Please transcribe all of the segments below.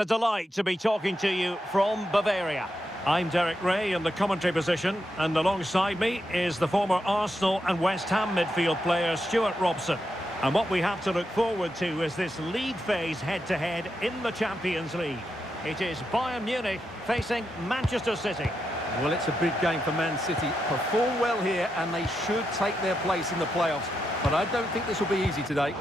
A delight to be talking to you from Bavaria. I'm Derek Ray in the commentary position, and alongside me is the former Arsenal and West Ham midfield player Stuart Robson. And what we have to look forward to is this league phase head-to-head in the Champions League. It is Bayern Munich facing Manchester City. Well, it's a big game for Man City. Perform well here and they should take their place in the playoffs. But I don't think this will be easy today.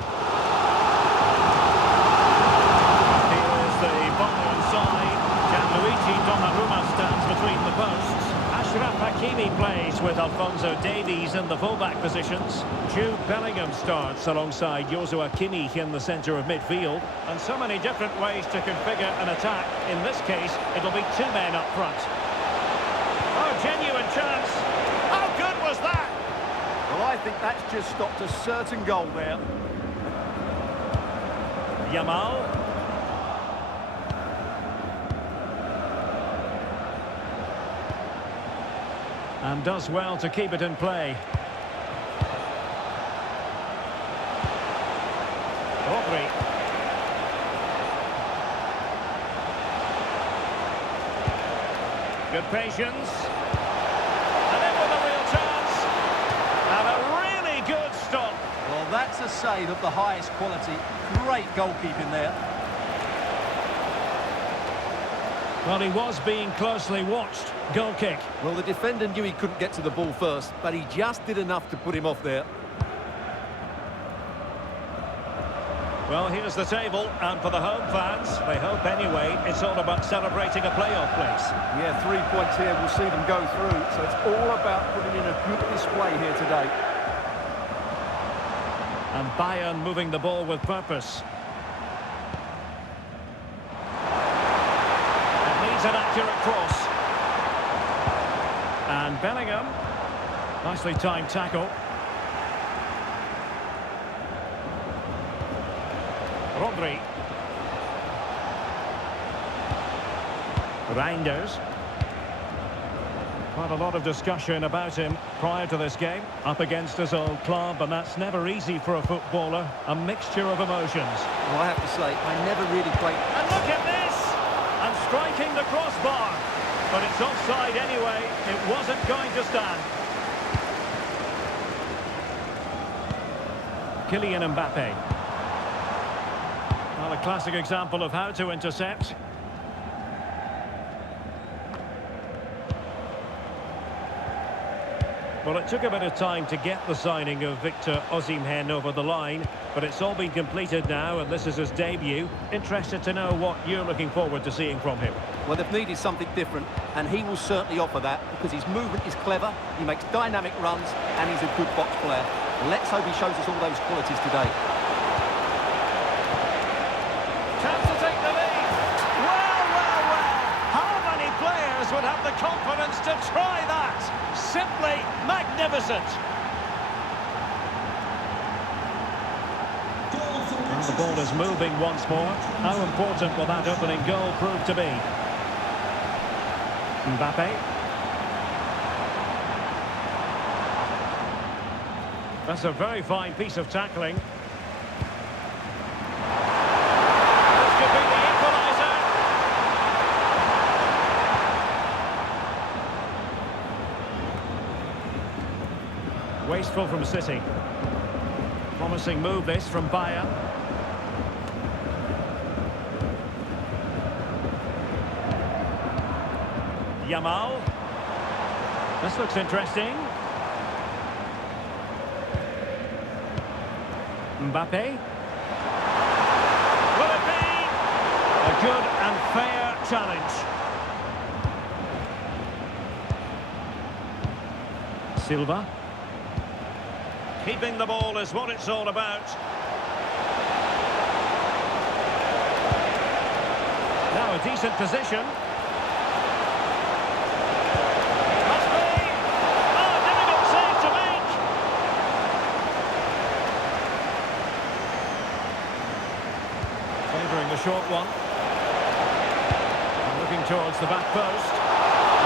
Stands between the posts. Ashraf Hakimi plays with Alphonso Davies in the fullback positions. Jude Bellingham starts alongside Joshua Kimmich in the centre of midfield. And so many different ways to configure an attack. In this case, it'll be two men up front. Oh, genuine chance. How good was that? Well, I think that's just stopped a certain goal there. Yamal. And does well to keep it in play. Rodri. Good patience. And in with a real chance. And a really good stop. Well, that's a save of the highest quality. Great goalkeeping there. Well, he was being closely watched. Goal kick. Well, the defender knew he couldn't get to the ball first, but he just did enough to put him off there. Well, here's the table, and for the home fans, they hope anyway, it's all about celebrating a playoff place. Yeah, 3 points here will see them go through, so it's all about putting in a good display here today. And Bayern moving the ball with purpose. An accurate cross. And Bellingham. Nicely timed tackle. Rodri. Reinders. Quite a lot of discussion about him prior to this game. Up against his old club, and that's never easy for a footballer. A mixture of emotions. Well, I have to say, I never really played... And look at this! And striking the crossbar. But it's offside anyway. It wasn't going to stand. Kylian Mbappe. Well, a classic example of how to intercept. Well, it took a bit of time to get the signing of Victor Osimhen over the line, but it's all been completed now, and this is his debut. Interested to know what you're looking forward to seeing from him. Well, they've needed something different, and he will certainly offer that, because his movement is clever, he makes dynamic runs, and he's a good box player. Let's hope he shows us all those qualities today. Chance to take the lead. Well. How many players would have the confidence to try that? Simply magnificent. And the ball is moving once more. How important will that opening goal prove to be? Mbappe. That's a very fine piece of tackling. This could be the equaliser. Wasteful from City. Promising move this from Bayern. Yamal. This looks interesting. Mbappe. Will it be? A good and fair challenge. Silva. Keeping the ball is what it's all about. Now a decent position. Must be. Oh, difficult save to make. Favouring the short one. And looking towards the back post.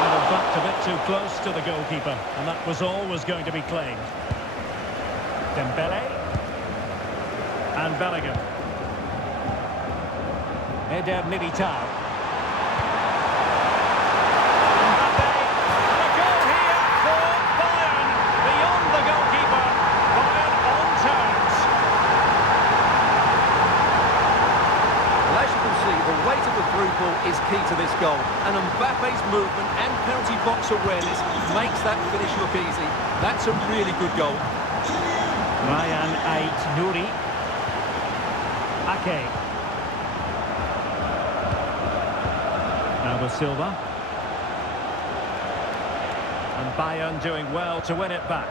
And in fact a bit too close to the goalkeeper. And that was always going to be claimed. Dembele. And Bellingham. Eder Militao. Mbappe. And a goal here for Bayern. Beyond the goalkeeper. Bayern on terms. Well, as you can see, the weight of the through ball is key to this goal. And Mbappe's movement and penalty box awareness makes that finish look easy. That's a really good goal. Ryan Ait-Nouri. Ake. Now with Silva. And Bayern doing well to win it back.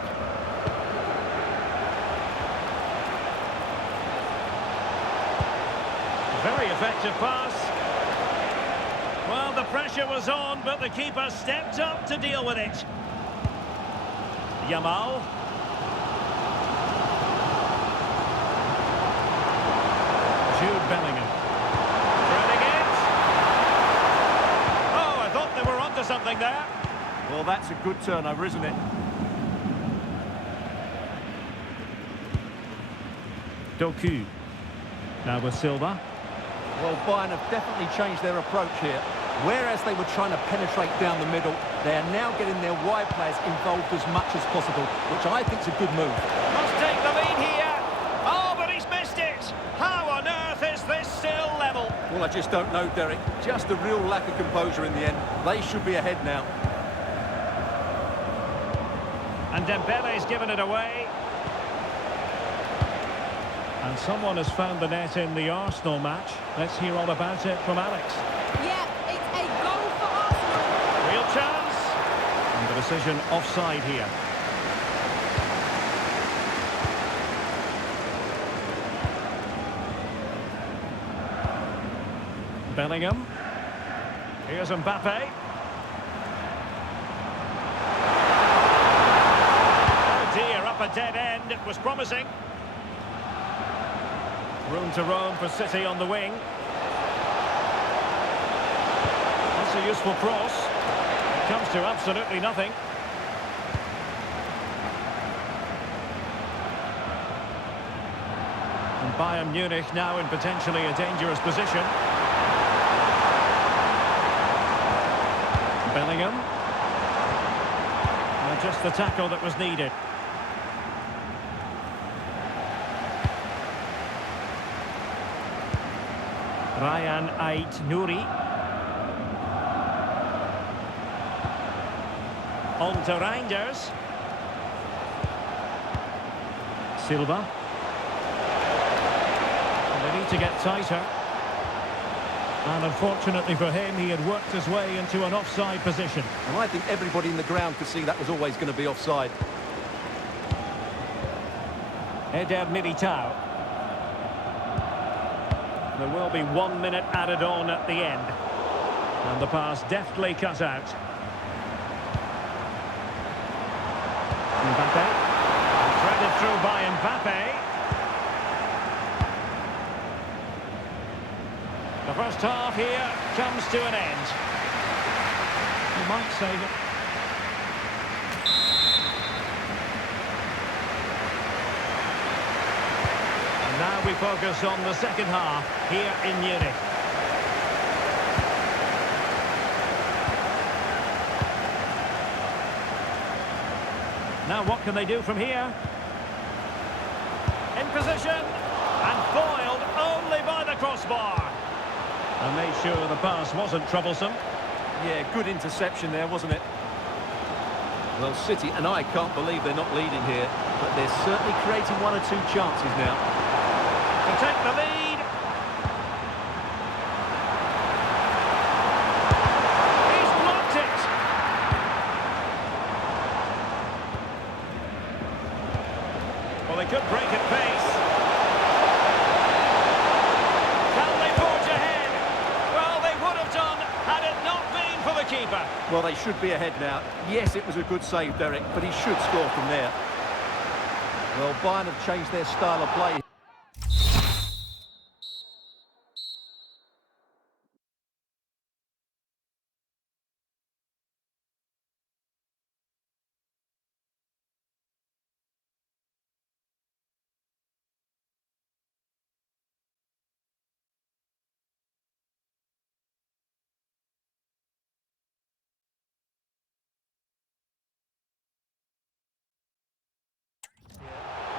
Very effective pass. Well, the pressure was on, but the keeper stepped up to deal with it. Yamal. Jude Bellingham. Threading it. Oh, I thought they were onto something there. Well, that's a good turnover, isn't it? Doku. Now with Silva. Well, Bayern have definitely changed their approach here. Whereas they were trying to penetrate down the middle, they are now getting their wide players involved as much as possible, which I think is a good move. Must take the lead here. Oh, but he's missed it. How on earth is this still level? Well, I just don't know, Derek. Just a real lack of composure in the end. They should be ahead now. And Dembele's given it away. And someone has found the net in the Arsenal match. Let's hear all about it from Alex. Yeah, it's a goal for Arsenal. Real chance. And the decision offside here. Bellingham. Here's Mbappe. Oh dear, up a dead end. It was promising. Room to roam for City on the wing. That's a useful cross. It comes to absolutely nothing. And Bayern Munich now in potentially a dangerous position. Bellingham. And just the tackle that was needed. Ryan Ait-Nouri. On to Reinders. Silva. And they need to get tighter. And unfortunately for him, he had worked his way into an offside position. And I think everybody in the ground could see that was always going to be offside. Eder Militao. There will be 1 minute added on at the end. And the pass deftly cut out. Mbappe. Threaded through by Mbappe. The first half here comes to an end. He might save it. And now we focus on the second half here in Munich. Now what can they do from here? In position and foiled only by the crossbar. And made sure the pass wasn't troublesome. Yeah, good interception there, wasn't it? Well, City, and I can't believe they're not leading here, but they're certainly creating one or two chances now. To take the lead. He's blocked it. Well, they could break at pace. Can they forge ahead? Well, they would have done had it not been for the keeper. Well, they should be ahead now. Yes, it was a good save, Derek, but he should score from there. Well, Bayern have changed their style of play.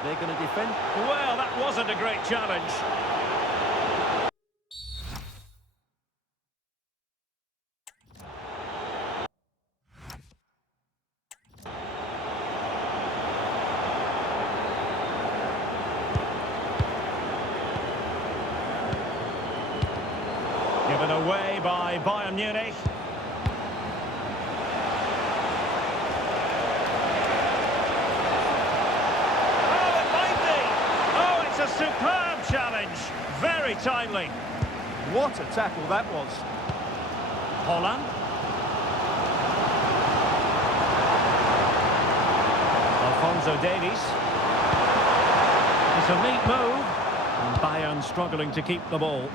They're going to defend. Well, that wasn't a great challenge. Given away by Bayern Munich. A superb challenge, very timely. What a tackle that was. Holland. Alphonso Davies. It's a neat move. And Bayern struggling to keep the ball.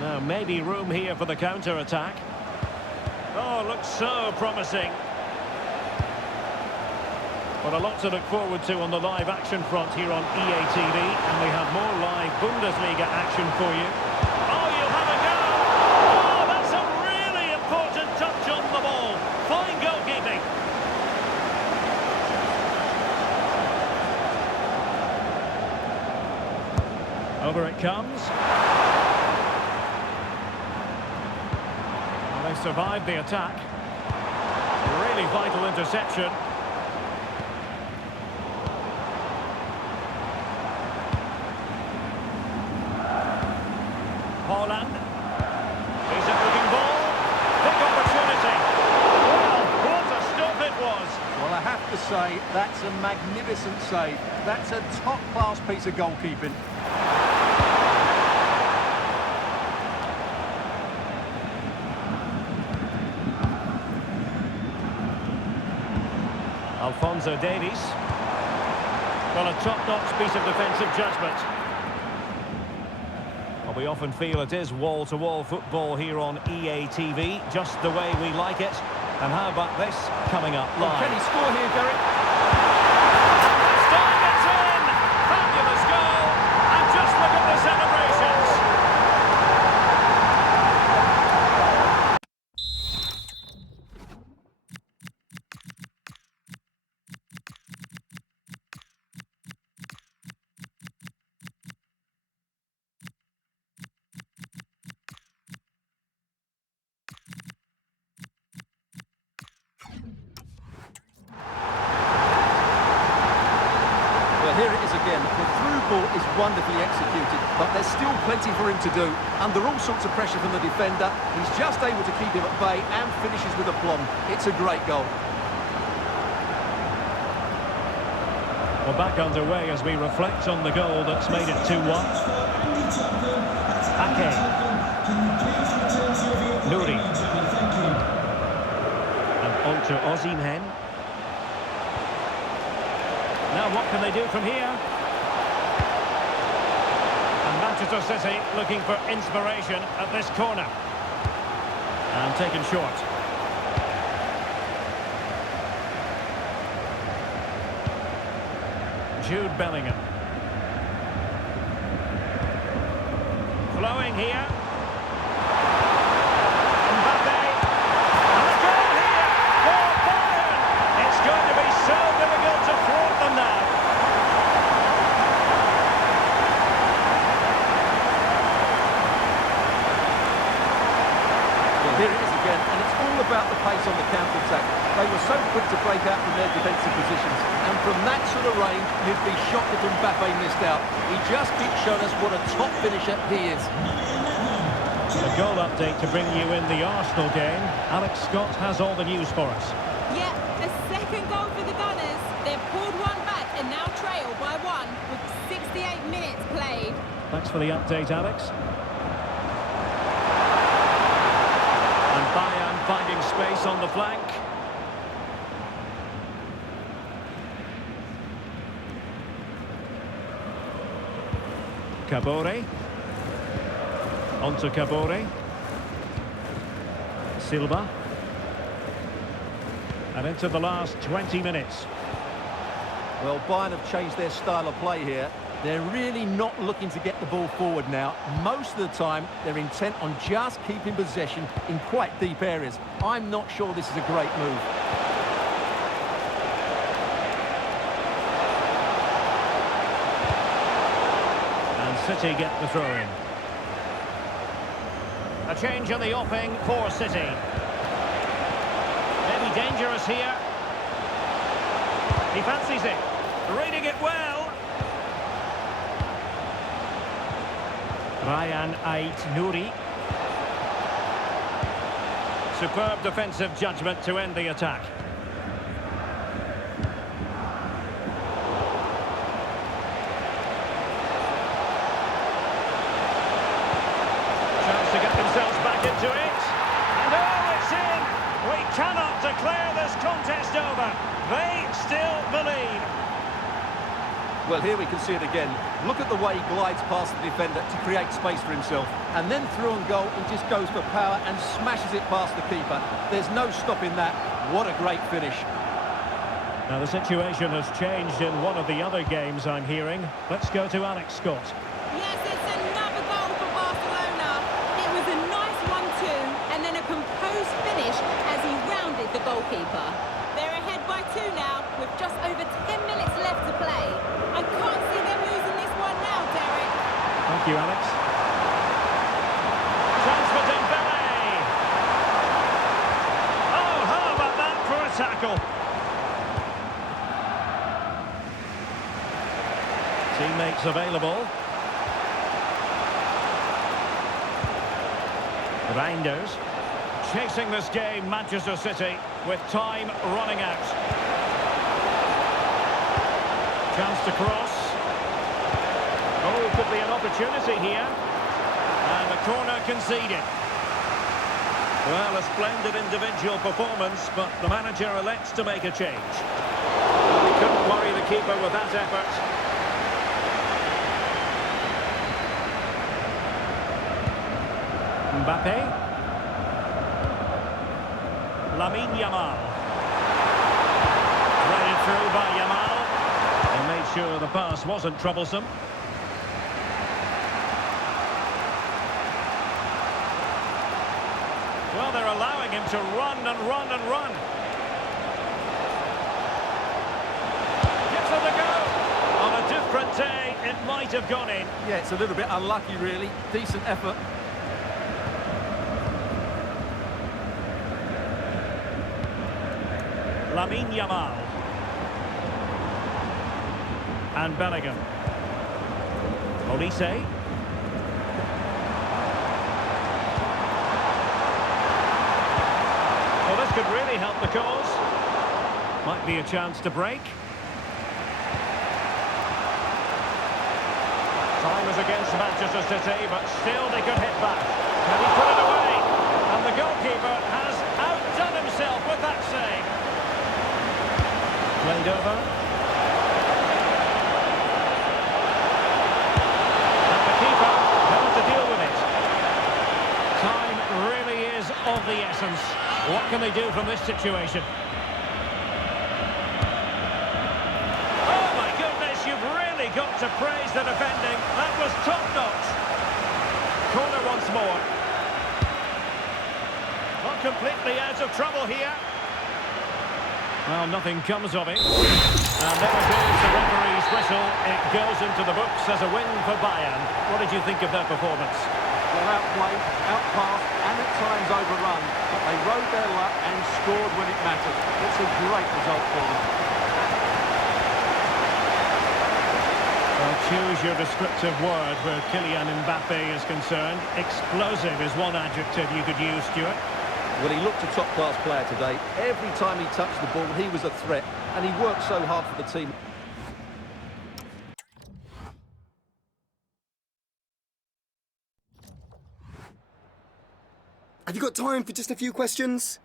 Now maybe room here for the counter-attack. Oh, looks so promising. But a lot to look forward to on the live action front here on EA TV, and we have more live Bundesliga action for you. Oh, you'll have a go! Oh, that's a really important touch on the ball. Fine goalkeeping. Over it comes. Well, they've survived the attack. Really vital interception. Holland. Decent looking ball. Big opportunity. Well, what a stop it was. Well, I have to say, that's a magnificent save. That's a top-class piece of goalkeeping. Alphonso Davies. Well, a top-notch piece of defensive judgment. Well, we often feel it is wall-to-wall football here on EA TV, just the way we like it. And how about this coming up live? Well, can he score here, Derek? This time it's in! Fabulous goal! And just look at the celebrations! Here it is again. The through ball is wonderfully executed, but there's still plenty for him to do. Under all sorts of pressure from the defender, he's just able to keep him at bay and finishes with aplomb. It's a great goal. We're back underway as we reflect on the goal that's made it 2-1. Ake. Nuri. And on to Osimhen. Now what can they do from here? And Manchester City looking for inspiration at this corner. And taken short. Jude Bellingham. Flowing here. Mbappe. And a goal here for Bayern. It's going to be so difficult to thwart them now. Well, here it is again, and it's all about the pace on the counter-attack. They were so quick to break out from their defensive positions, and from that sort of range, you'd be shocked if Mbappe missed out. He just keeps showing us what a top finisher he is. A goal update to bring you in the Arsenal game. Alex Scott has all the news for us. Yeah, a second goal for the Gunners. They've pulled one back and now trail by one with 68 minutes played. Thanks for the update, Alex. And Bayern finding space on the flank. Kabore. Onto Kabore. Silva. And into the last 20 minutes. Well, Bayern have changed their style of play here. They're really not looking to get the ball forward now. Most of the time, they're intent on just keeping possession in quite deep areas. I'm not sure this is a great move. City get the throw-in. A change in the offing for City. Maybe dangerous here. He fancies it. Reading it well. Ryan Ait-Nouri. Superb defensive judgment to end the attack. Chance to get themselves back into it. And oh, it's in! We cannot declare this contest over. They still believe. Well, here we can see it again. Look at the way he glides past the defender to create space for himself. And then through on goal, he just goes for power and smashes it past the keeper. There's no stopping that. What a great finish. Now, the situation has changed in one of the other games I'm hearing. Let's go to Alex Scott. Yes, it's another goal for Barcelona. It was a nice 1-2 and then a composed finish as he rounded the goalkeeper. They're ahead by 2 now with just over 10 minutes left to play. I can't see them losing this one now, Derek. Thank you, Alex. Chance for Dembele. Oh, how about that for a tackle? Teammates available. Reinders. Chasing this game, Manchester City, with time running out. Chance to cross. Oh, could be an opportunity here. And the corner conceded. Well, a splendid individual performance, but the manager elects to make a change. Well, he couldn't worry the keeper with that effort. Mbappe. Lamine Yamal. Threaded through by Yamal. And made sure the pass wasn't troublesome. Well, they're allowing him to run and run and run. Gives it a go. On a different day, it might have gone in. Yeah, it's a little bit unlucky, really. Decent effort. Lamine Yamal. And Bellingham. Olise. Well, this could really help the cause. Might be a chance to break. Time is against Manchester City, but still they could hit back. Can he put it away? And the goalkeeper has outdone himself with that save. Played over. And the keeper able to deal with it. Time really is of the essence. What can they do from this situation? Oh my goodness, you've really got to praise the defending. That was top-notch. Corner once more. Not completely out of trouble here. Well, nothing comes of it. And there goes the referee's whistle. It goes into the books as a win for Bayern. What did you think of their performance? Well, outplayed, outpassed, and at times overrun. But they rode their luck and scored when it mattered. It's a great result for them. Well, choose your descriptive word where Kylian Mbappe is concerned. Explosive is one adjective you could use, Stuart. Well, he looked a top-class player today. Every time he touched the ball, he was a threat, and he worked so hard for the team. Have you got time for just a few questions?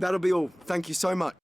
That'll be all. Thank you so much.